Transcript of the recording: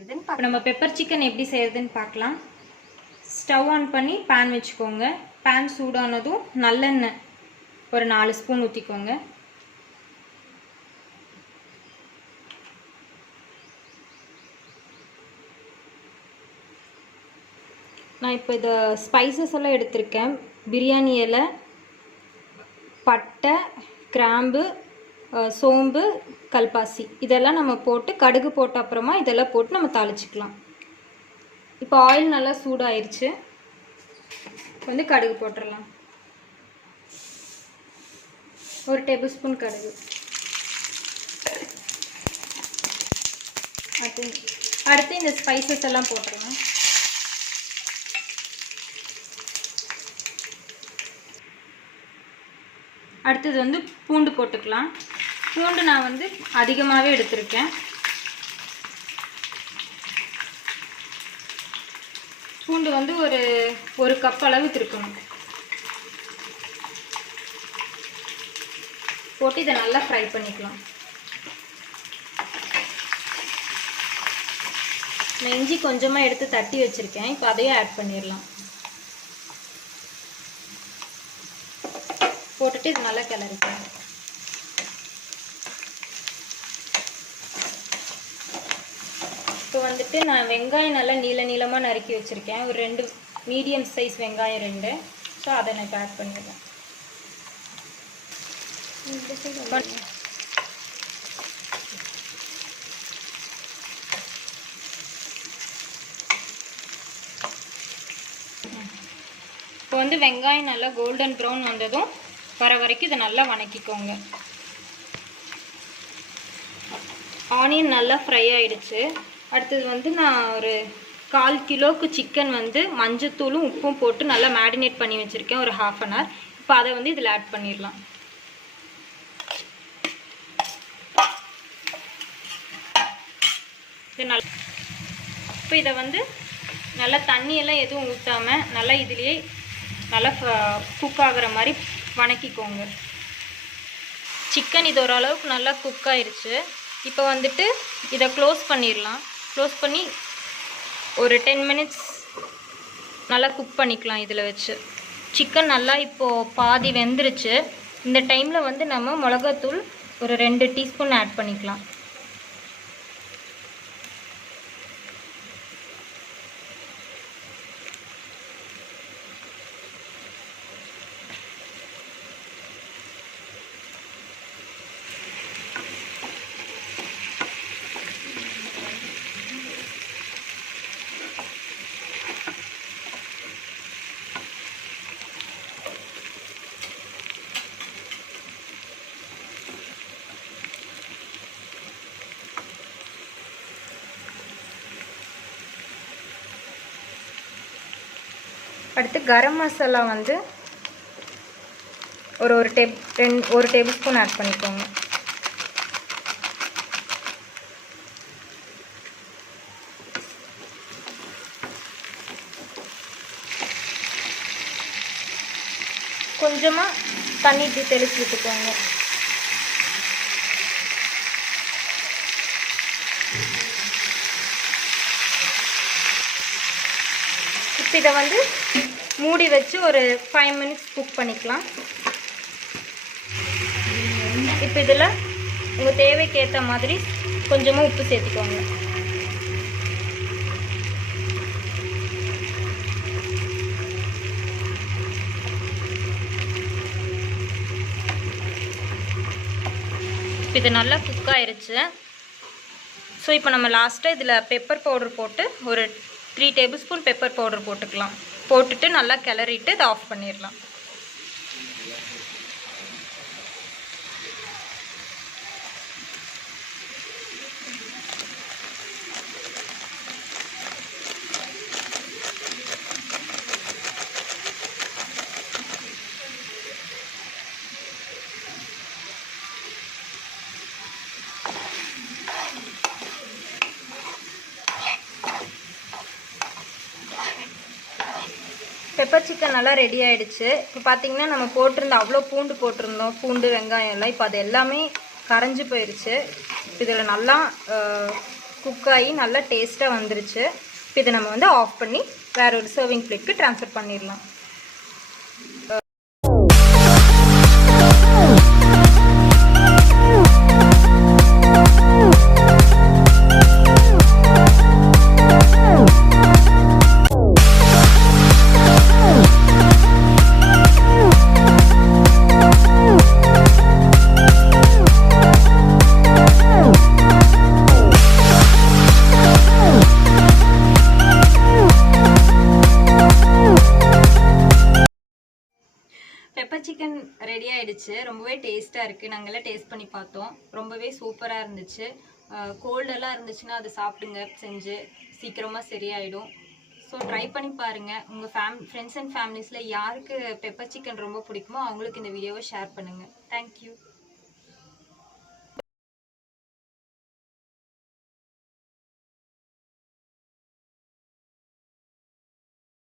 செய்யறதுன்னு பார்க்கலாம். நம்ம பெப்பர் சிக்கன் எப்படி செய்யறதுன்னு பார்க்கலாம். ஸ்டவ் ஆன் பண்ணி பேன் வச்சுக்கோங்க. பேன் சூடானதும் நல்லெண்ணெய் ஒரு 4 ஸ்பூன் ஊற்றிக்கோங்க. நான் இப்போ இதை ஸ்பைசஸ் எல்லாம் எடுத்திருக்கேன். பிரியாணி இலை, பட்டை, கிராம்பு, சோம்பு, கல்பாசி இதெல்லாம் நம்ம போட்டு கடுகு போட்ட அப்புறமா இதெல்லாம் போட்டு நம்ம தாளிச்சிக்கலாம். இப்போ ஆயில் நல்லா சூடாயிருச்சு. வந்து கடுகு போட்டுடலாம். 1 டேபிள் ஸ்பூன் கடுகு. அடுத்து இந்த ஸ்பைசஸ் எல்லாம் போட்டுடலாம். அடுத்தது வந்து பூண்டு போட்டுக்கலாம். பூண்டு நான் வந்து அதிகமாகவே எடுத்திருக்கேன். பூண்டு வந்து ஒரு கப் அளவுக்கு இருக்கணும். போட்டு இதை நல்லா ஃப்ரை பண்ணிக்கலாம். நான் இஞ்சி கொஞ்சமாக எடுத்து தட்டி வச்சுருக்கேன். இப்போ அதையும் ஆட் பண்ணிடலாம். போட்டுட்டு இது நல்லா கிளறிக்கலாம். இப்போ வந்துட்டு நான் வெங்காயம் நல்லா நீளமாக நறுக்கி வச்சுருக்கேன். ஒரு 2 மீடியம் சைஸ் வெங்காயம் 2. ஸோ அதை நான் ஆட் பண்ணிடுறேன். இப்போ வந்து வெங்காயம் நல்லா கோல்டன் ப்ரௌன் வந்ததும் வர வரைக்கும் இதை நல்லா வணக்கிக்கோங்க. ஆனியன் நல்லா ஃப்ரை ஆகிடுச்சு. அடுத்தது வந்து நான் ஒரு 1/4 கிலோவுக்கு சிக்கன் வந்து மஞ்சத்தூளும் உப்பும் போட்டு நல்லா மேரினேட் பண்ணி வச்சுருக்கேன் ஒரு 1/2 அன் ஹவர். இப்போ அதை வந்து இதில் ஆட் பண்ணிடலாம். இது நல்லா இப்போ இதை வந்து நல்லா தண்ணியெல்லாம் எதுவும் ஊற்றாமல் நல்லா இதுலேயே நல்லா குக் ஆகிற மாதிரி வணக்கிக்கோங்க. சிக்கன் இது ஓரளவுக்கு நல்லா குக் ஆயிடுச்சு. இப்போ வந்துட்டு இதை க்ளோஸ் பண்ணிடலாம். க்ளோஸ் பண்ணி ஒரு 10 மினிட்ஸ் நல்லா குக் பண்ணிக்கலாம் இதில் வச்சு. சிக்கன் நல்லா இப்போது பாதி வெந்துருச்சு. இந்த டைமில் வந்து நம்ம மிளகாத்தூள் ஒரு 2 டீஸ்பூன் ஆட் பண்ணிக்கலாம். அடுத்து கரம் மசாலா வந்து ஒரு டேபிள் ஸ்பூன் ஆட் பண்ணிக்கோங்க. கொஞ்சமாக தண்ணி தெளிச்சு விட்டுக்கோங்க. இப்போ இதை வந்து மூடி வச்சு ஒரு 5 மினிட்ஸ் குக் பண்ணிக்கலாம். இப்போ இதில் உங்கள் தேவைக்கு ஏற்ற மாதிரி கொஞ்சமாக உப்பு சேர்த்துக்கோங்க. இப்போ இது நல்லா குக் ஆயிருச்சு. ஸோ இப்போ நம்ம லாஸ்ட்டாக இதில் பெப்பர் பவுடர் போட்டு ஒரு 3 டேபிள் ஸ்பூன் பெப்பர் பவுடர் போட்டுக்கலாம். போட்டுட்டு நல்லா கிளறிட்டு இதை ஆஃப் பண்ணிடலாம். பெப்பர் சிக்கன் நல்லா ரெடி ஆகிடுச்சு. இப்போ பார்த்திங்கன்னா நம்ம போட்டிருந்த அவ்வளோ பூண்டு போட்டிருந்தோம், பூண்டு வெங்காயம் எல்லாம் இப்போ அது எல்லாமே கரைஞ்சி போயிடுச்சு. இதில் நல்லா குக் ஆகி நல்லா டேஸ்ட்டாக வந்துருச்சு. இப்போ இதை நம்ம வந்து ஆஃப் பண்ணி வேற ஒரு சர்விங் பிளேட்க்கு ட்ரான்ஸ்ஃபர் பண்ணிடலாம். பெப்பர் சிக்கன் ரெடி ஆயிடுச்சு. ரொம்பவே டேஸ்ட்டாக இருக்குது. நாங்கள்லாம் டேஸ்ட் பண்ணி பார்த்தோம். ரொம்பவே சூப்பராக இருந்துச்சு. கோல்டெல்லாம் இருந்துச்சுன்னா அதை சாப்பிடுங்க செஞ்சு, சீக்கிரமாக சரியாயிடும். ஸோ ட்ரை பண்ணி பாருங்கள். உங்கள் ஃப்ரெண்ட்ஸ் அண்ட் ஃபேமிலிஸில் யாருக்கு பெப்பர் சிக்கன் ரொம்ப பிடிக்குமோ அவங்களுக்கு இந்த வீடியோவை ஷேர் பண்ணுங்கள். தேங்க்யூ.